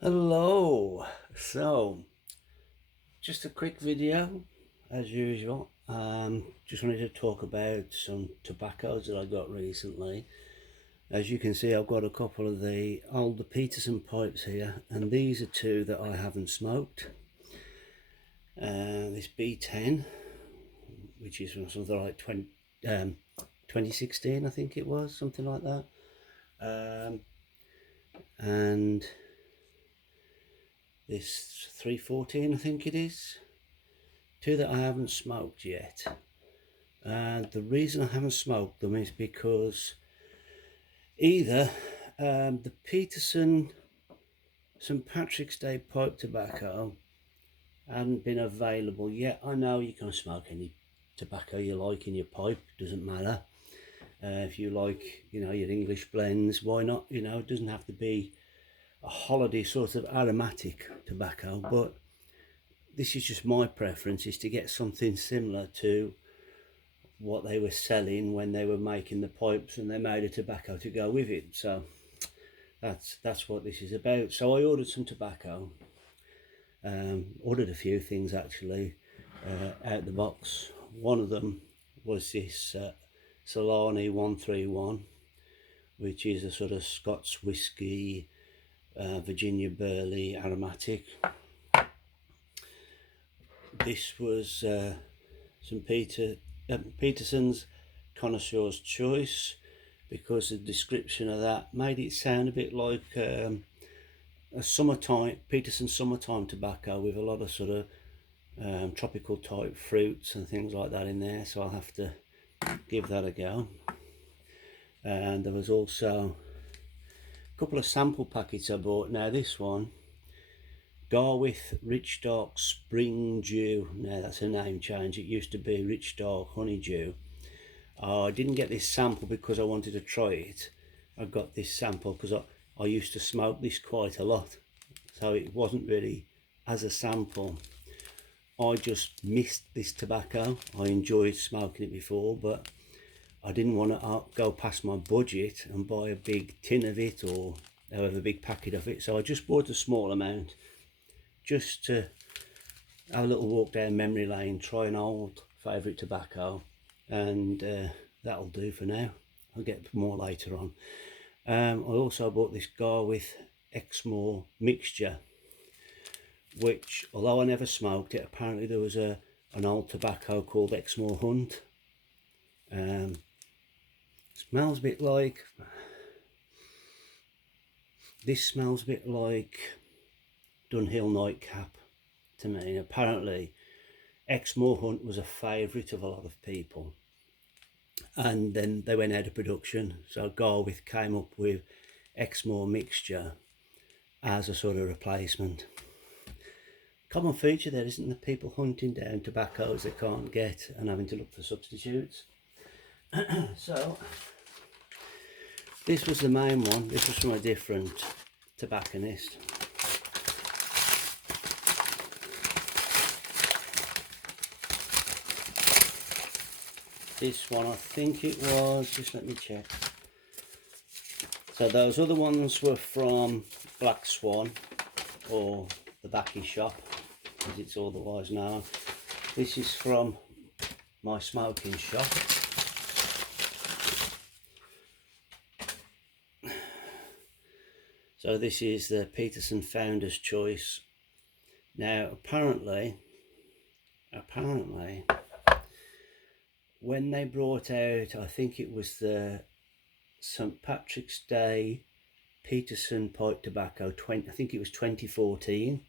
Hello. So, just a quick video as usual. Just wanted to talk about some tobaccos that I got recently. As you can see, I've got a couple of the older Peterson pipes here, and these are two that I haven't smoked. This B10, which is from something like 2016, I think it was, something like that. And this 314, I think it is. Two that I haven't smoked yet. And the reason I haven't smoked them is because either the Peterson St Patrick's Day pipe tobacco hadn't been available yet. I know you can smoke any tobacco you like in your pipe, doesn't matter. If you like, your English blends, why not? It doesn't have to be a holiday sort of aromatic tobacco, but this is just my preference, is to get something similar to what they were selling when they were making the pipes, and they made a tobacco to go with it. So that's what this is about. So I ordered some tobacco, ordered a few things actually out the box. One of them was this Solani 131, which is a sort of Scots whiskey, Virginia burley aromatic. This was Peterson's Connoisseur's Choice, because the description of that made it sound a bit like a Peterson summertime tobacco with a lot of sort of tropical type fruits and things like that in there. So I'll have to give that a go. And there was also a couple of sample packets I bought. Now this one, Garwith Rich Dark Spring Dew. Now that's a name change. It used to be Rich Dark Honeydew. I didn't get this sample because I wanted to try it. I got this sample because I used to smoke this quite a lot, so it wasn't really as a sample. I just missed this tobacco. I enjoyed smoking it before, but I didn't want to go past my budget and buy a big tin of it or however big packet of it. So I just bought a small amount just to have a little walk down memory lane, try an old favourite tobacco, and that'll do for now. I'll get more later on. I also bought this Garwith Exmoor mixture, which, although I never smoked it, apparently there was an old tobacco called Exmoor Hunt. Smells a bit like, this smells a bit like Dunhill Nightcap to me. Apparently Exmoor Hunt was a favourite of a lot of people, and then they went out of production, so Garwith came up with Exmoor mixture as a sort of replacement. Common feature there, isn't there? People hunting down tobaccos they can't get and having to look for substitutes. So this was the main one. This was from a different tobacconist. This one, I think it was, just let me check. So those other ones were from Black Swan, or the Backy Shop as it's otherwise known. This is from my smoking shop. So this is the Peterson Founder's Choice. Now apparently when they brought out, I think it was the St Patrick's Day Peterson pipe tobacco, I think it was 2014.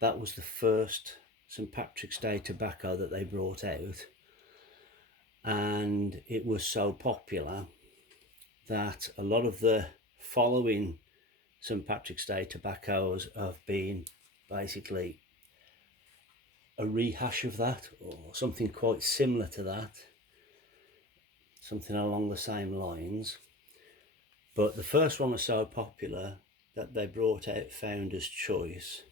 That was the first St Patrick's Day tobacco that they brought out, and it was so popular that a lot of the following St Patrick's Day tobaccos have been basically a rehash of that, or something quite similar to that, something along the same lines. But the first one was so popular that they brought out Founder's Choice,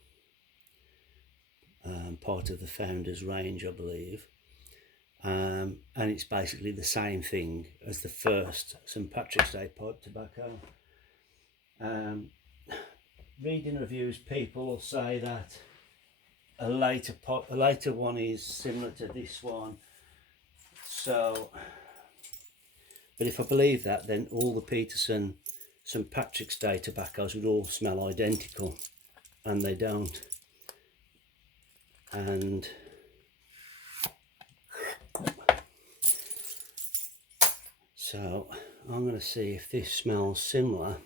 part of the Founder's range, I believe. And it's basically the same thing as the first St Patrick's Day pipe tobacco. reading reviews, people will say that a later one is similar to this one. So, but if I believe that, then all the Peterson St Patrick's Day tobaccos would all smell identical, and they don't. And so I'm going to see if this smells similar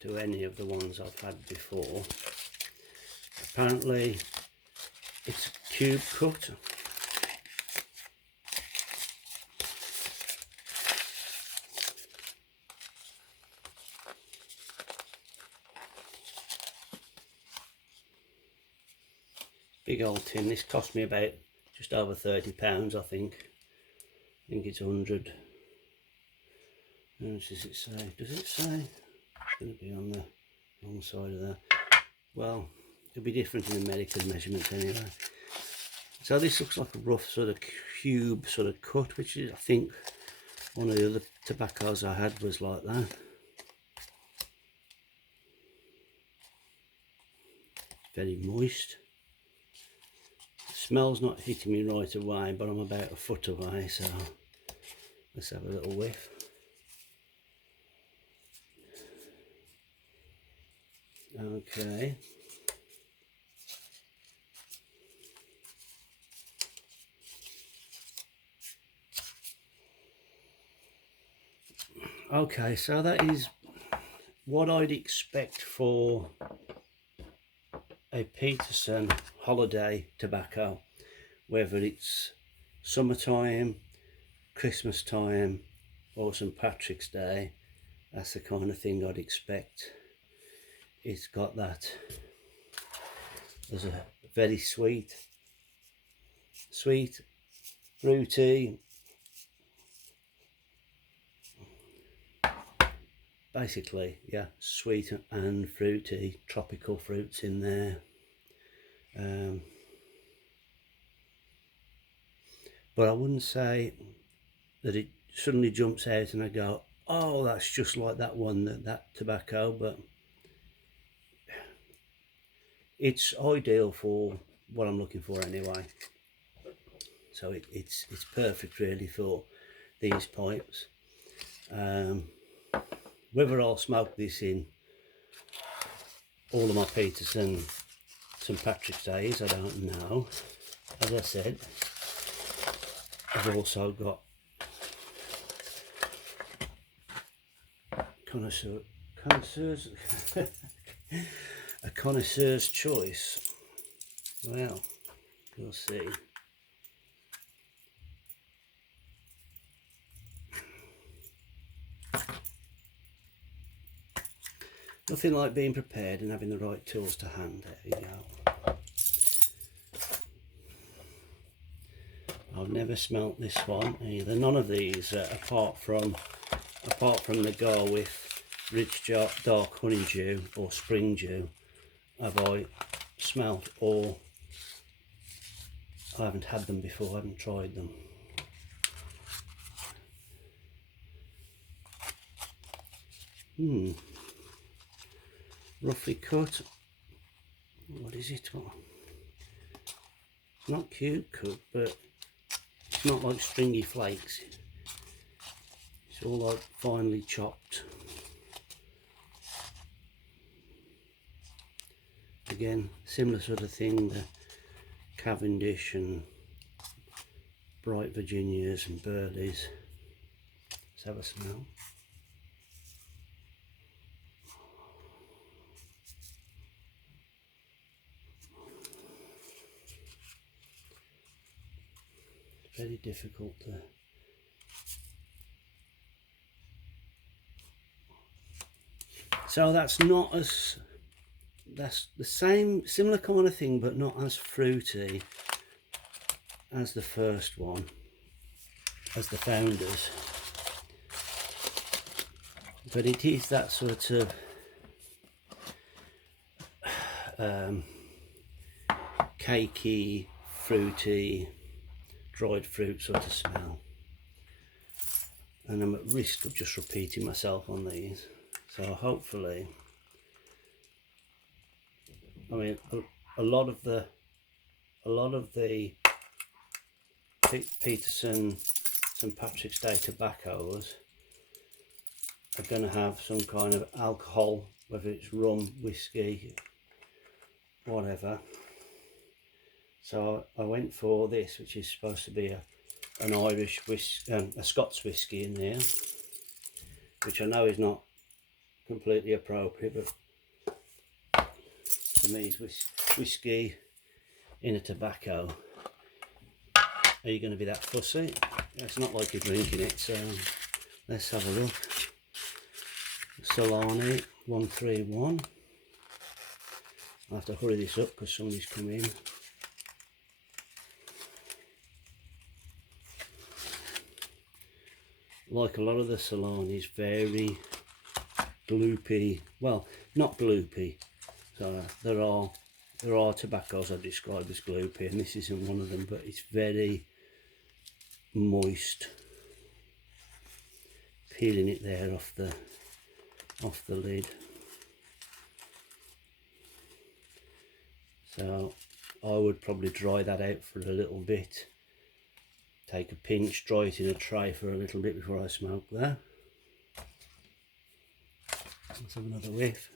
to any of the ones I've had before. Apparently it's a cube cut. Big old tin. This cost me about just over £30, I think. I think it's 100. How much does it say? Does it say? It's going to be on the wrong side of that. Well, it'll be different in the medical measurements anyway. So this looks like a rough sort of cube sort of cut, which is, I think, one of the other tobaccos I had was like that. Very moist. Smell's not hitting me right away, but I'm about a foot away, so let's have a little whiff. Okay. Okay, so that is what I'd expect for a Peterson holiday tobacco, whether it's summertime, Christmas time or St Patrick's Day. That's the kind of thing I'd expect. It's got that, there's a very sweet, fruity, basically, yeah, sweet and fruity, tropical fruits in there. But I wouldn't say that it suddenly jumps out and I go, oh, that's just like that one, that tobacco, but it's ideal for what I'm looking for anyway. So it's perfect really for these pipes. Whether I'll smoke this in all of my Peterson St Patrick's Days, I don't know. As I said, I've also got connoisseurs a connoisseur's choice. Well, we'll see. Nothing like being prepared and having the right tools to hand. There you go. I've never smelt this one either. None of these, apart from the Gar with Rich Dark Honeydew or Spring Dew, have I smelt, or I haven't had them before. I haven't tried them. Roughly cut. What is it? It's not cube cut, but it's not like stringy flakes. It's all like finely chopped. Again, similar sort of thing, the Cavendish and Bright Virginias and Burleys. Let's have a smell. It's very difficult to so that's the same, similar kind of thing, but not as fruity as the first one, as the Founders. But it is that sort of cakey, fruity, dried fruit sort of smell. And I'm at risk of just repeating myself on these. So hopefully I mean, a lot of the Peterson St Patrick's Day tobaccos are going to have some kind of alcohol, whether it's rum, whiskey, whatever. So I went for this, which is supposed to be an Irish whiskey, a Scots whiskey in there, which I know is not completely appropriate, but for me it's whiskey in a tobacco. Are you going to be that fussy? It's not like you're drinking it, so let's have a look. Solani 131. I'll have to hurry this up because somebody's come in. Like a lot of the Solani's, very gloopy. Well, not gloopy. So there are tobaccos I describe as gloopy, and this isn't one of them, but it's very moist. Peeling it there off the lid. So I would probably dry that out for a little bit. Take a pinch, dry it in a tray for a little bit before I smoke that. Let's have another whiff.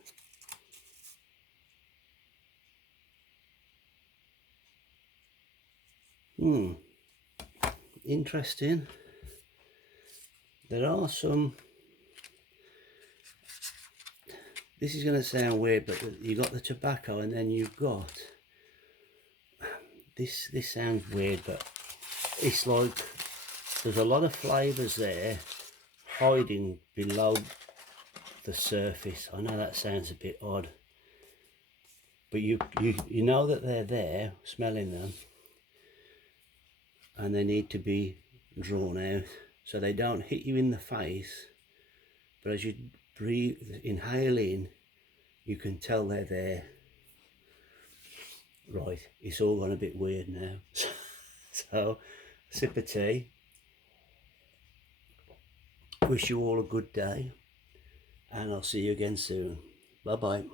Interesting. There are some, this is going to sound weird, but you got the tobacco and then you've got, this sounds weird, but it's like there's a lot of flavours there hiding below the surface. I know that sounds a bit odd, but you know that they're there, smelling them, and they need to be drawn out so they don't hit you in the face, but as you breathe, inhale in, you can tell they're there. Right, it's all gone a bit weird now. So, sip of tea. Wish you all a good day, and I'll see you again soon. Bye bye.